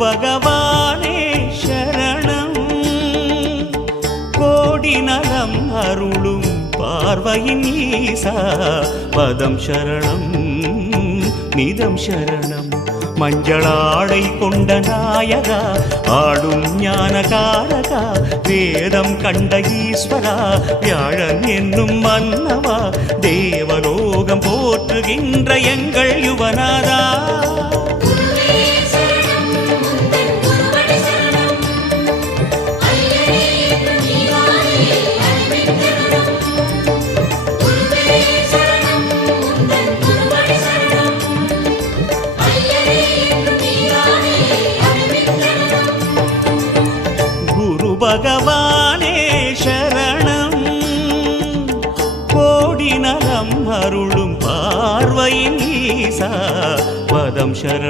பகவானே சரணம் கோடி நலம் அருளும் பார்வையின் ஈசா பதம் சரணம் நிதம் சரணம் மஞ்சளாடை கொண்ட நாயகா ஆடும் ஞானகாரகா வேதம் கண்ட ஈஸ்வரா வியாழன் என்னும் மன்னவா தேவலோகம் போற்றுகின்ற எங்கள் யுவனாதா பகவானே சரணம் கோடி நலம் அருளும் பார்வையின் ஈசா பதம் சரணம்